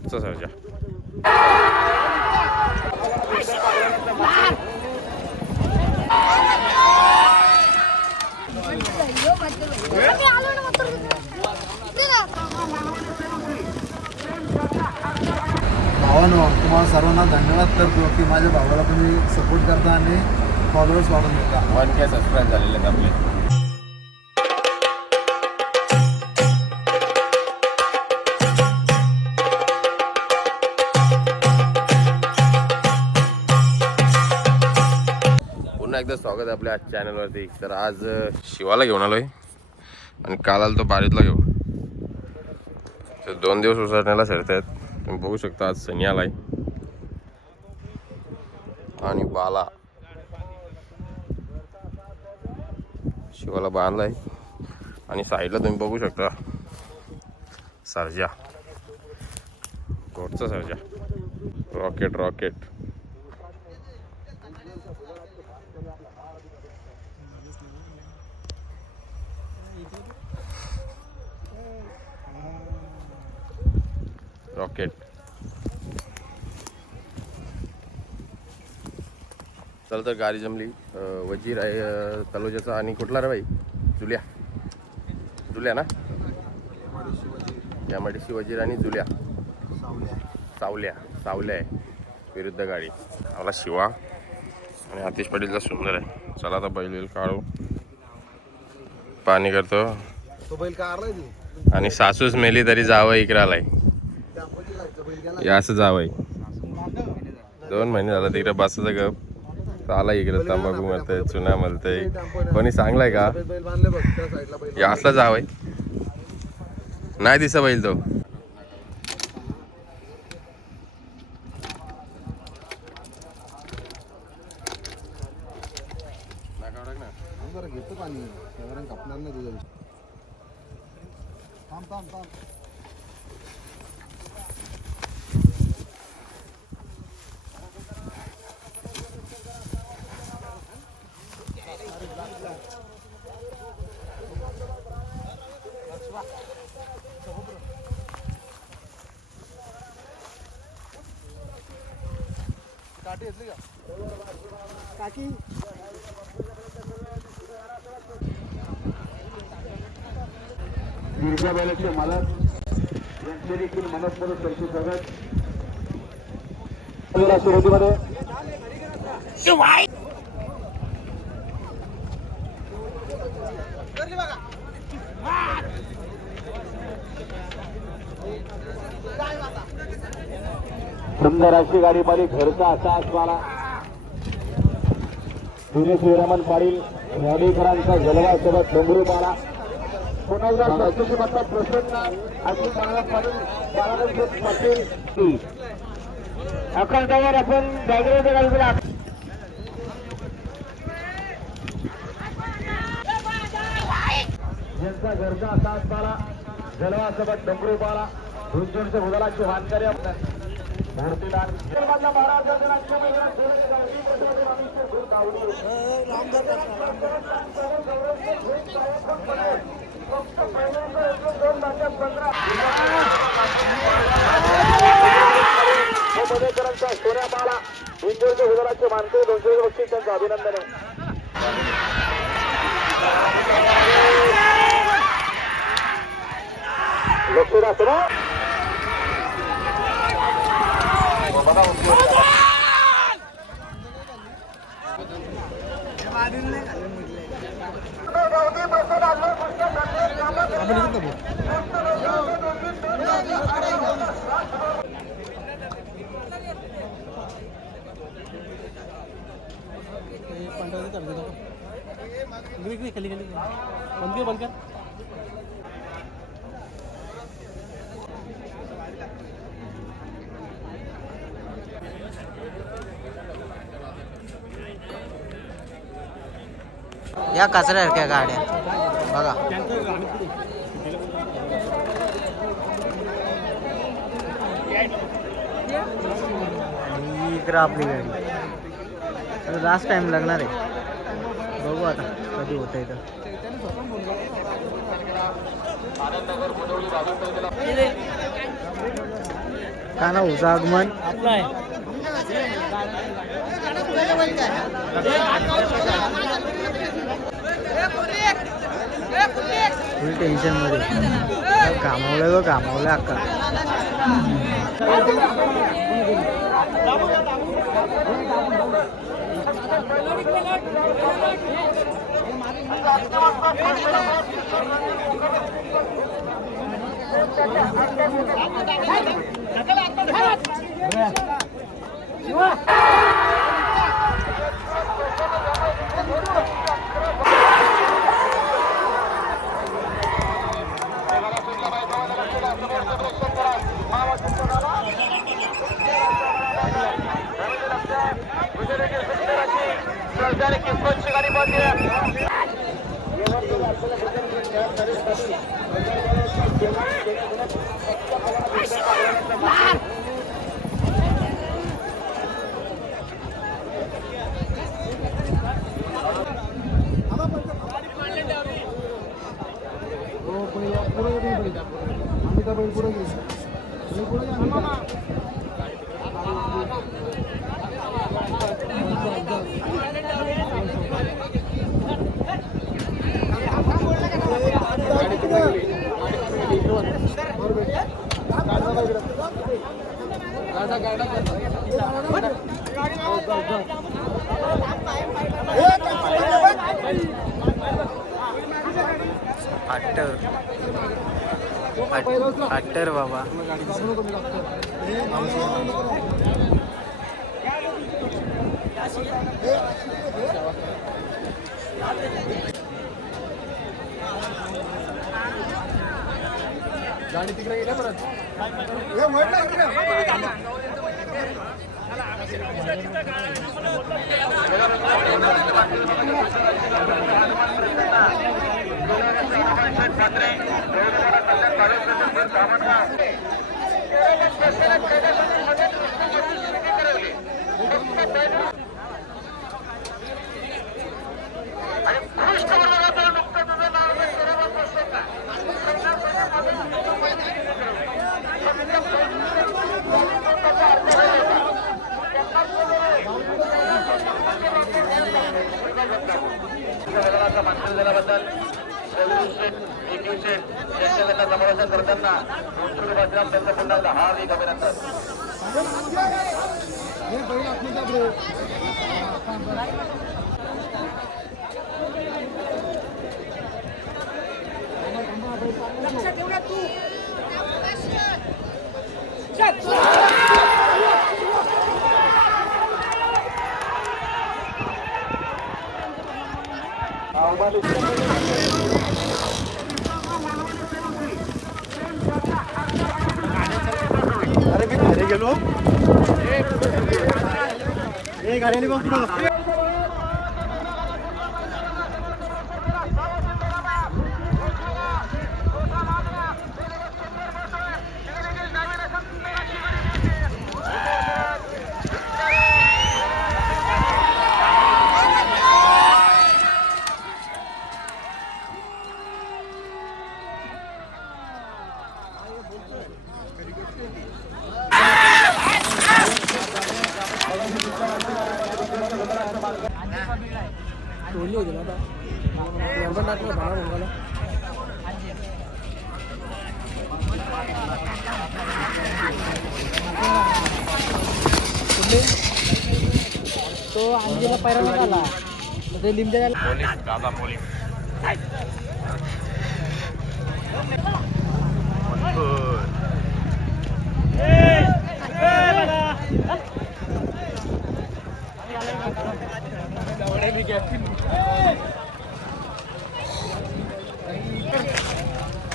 रोडचा सर्जा. भावानो, तुम्हाला सर्वांना धन्यवाद करतो की माझ्या भावाला तुम्ही सपोर्ट करता आणि फॉलोअर्स वाढून देता. 1K सबस्क्राईब झालेले आहेत आपले. पुन्हा एकदा स्वागत आहे आपल्या आज चॅनलवरती. तर आज शिवाला घेऊन आलोय आणि काल आलो तो बारीतला घेऊन. तर 2 दिवस उसरण्याला फिरत आहेत. तुम्ही बघू शकता आज सनी आलाय आणि बाला शिवाला बांधलाय आणि साईडला तुम्ही बघू शकता सर्जा, घोडचा सर्जा, रॉकेट रॉकेट. रॉकेट चल. तर गाडी जमली. वजीर आहे तलोजाचा आणि कुठला रे भाई? जुल्या. जुल्या ना, MIDC वजीर आणि जुल्या सावल्या आहे विरुद्ध गाडी. आपला शिवा आणि आतिश पाटीलचा सुंदर आहे. चला आता बैल काढू, पाणी करतो. तो बैल का आलाय आणि सासूस मेली तरी जावं इकडे आलाय. या असं जावंय. 2 महिने झाला तिकडे बसायचं गप. आला इकडे तंबाखू मरतय, चुना मलतय. कोणी सांगलाय का या असला जावंय? नाही दिसा बैल तो. घेतो पाणी कपणार नाही तुझ्या. थांब थांब थांब. काकी दीर्घ बैलाचे मालक यांचे देखील मनस्पूर्वक त्यांचे स्वागत. सुरुवातीमध्ये सुंदर अशी गाडी पाली. घरचा असा आसमाना दिनेश विरमन पाटील याडीकरांचा जलवा सोबत डोंगरू पाला. पुन्हा एकदा स्वच्छतेची म्हणतात प्रसन्न अशी बाळा पाटील बाळासाहेब पाटील अखंडावर आपण जागृत गाडीला ज्यांचा घरचा असा आसमाना जलवा सोबत डोंगरू पाला. झुंझुनच्या भुजालाची वानकरी मूर्तीदार सोन्यामाला झुंझुनच्या भुजालाचे मानकरी 200 बक्षीस त्यांचं अभिनंदन आहे. लक्ष्मीदास बंद कर. या कचऱ्यासारख्या गाड्या बघा. इकडं आपली गाडी लास्ट टाइम लागणार आहे. बघू आता कधी होत आहे. तर काना उचं आगमन फुल टेन्शन मध्ये कामावलं अक्का अट्टर बाबा गाडी तिकडे गेल्या परत करताना पुन्हा हार्दिक अभिनंदन. अरे मी घरी गेलो गाड्याने बघ पुढं टोली होती ना आता टाकलं भाडा भंगाला तो अंजीला पैराला झाला ते लिमच्या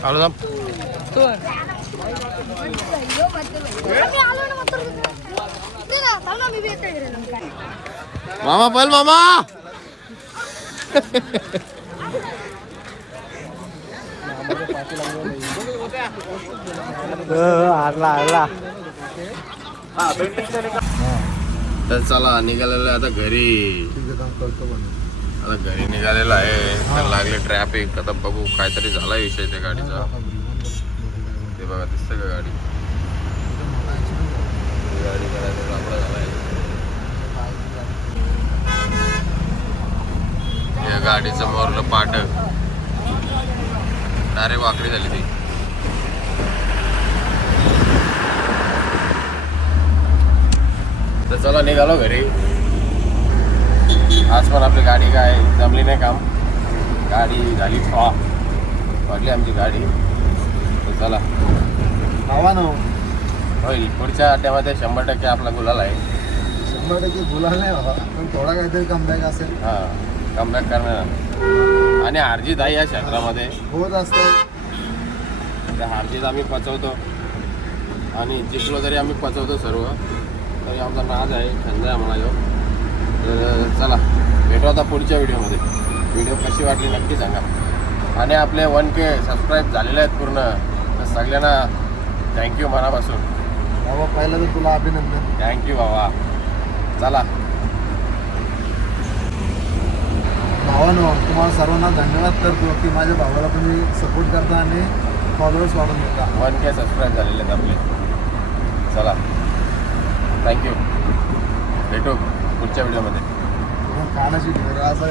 आलो मामा पल मामा तर चला निघालेलं आता घरी निघालेलं आहे तर लागले ट्रॅफिक आता बघू काहीतरी झाला विषय त्या गाडीचा ते बघा दिसतं का गाडी चला निघालो घरी. आज पण आपली गाडी काय जमली नाही काम. गाडी झाली पडली आमची गाडी. तर चला होईल पुढच्या अड्ड्यामध्ये 100% आपला गुलाल आहे. 100% गुलाल नाही बाबा, पण थोडा काहीतरी कमबॅक असेल. हां कमबॅक करणार. आणि हारजीत आहे या क्षेत्रामध्ये होत असतं. त्या हारजीत आम्ही पचवतो आणि जिंकलो तरी आम्ही पचवतो सर्व. तरी आमचा नाद आहे, छंद आहे आम्हाला जो. तर चला भेटू आता पुढच्या व्हिडिओमध्ये. व्हिडिओ कशी वाटली नक्की सांगा. आणि आपले 1K सबस्क्राईब झालेले आहेत पूर्ण. तर सगळ्यांना थँक्यू मनापासून. बाबा पहिलं तर तुला अभिनंदन. थँक्यू बाबा. चला भावानो, तुम्हाला सर्वांना धन्यवाद करतो की माझ्या भावाला तुम्ही सपोर्ट करता आणि फॉलोअर्स वाढून देता. 1K सबस्क्राईब झालेले आहेत आपले. चला थँक्यू. भेटू पुढच्या व्हिडिओमध्ये. खाण्याची घर असं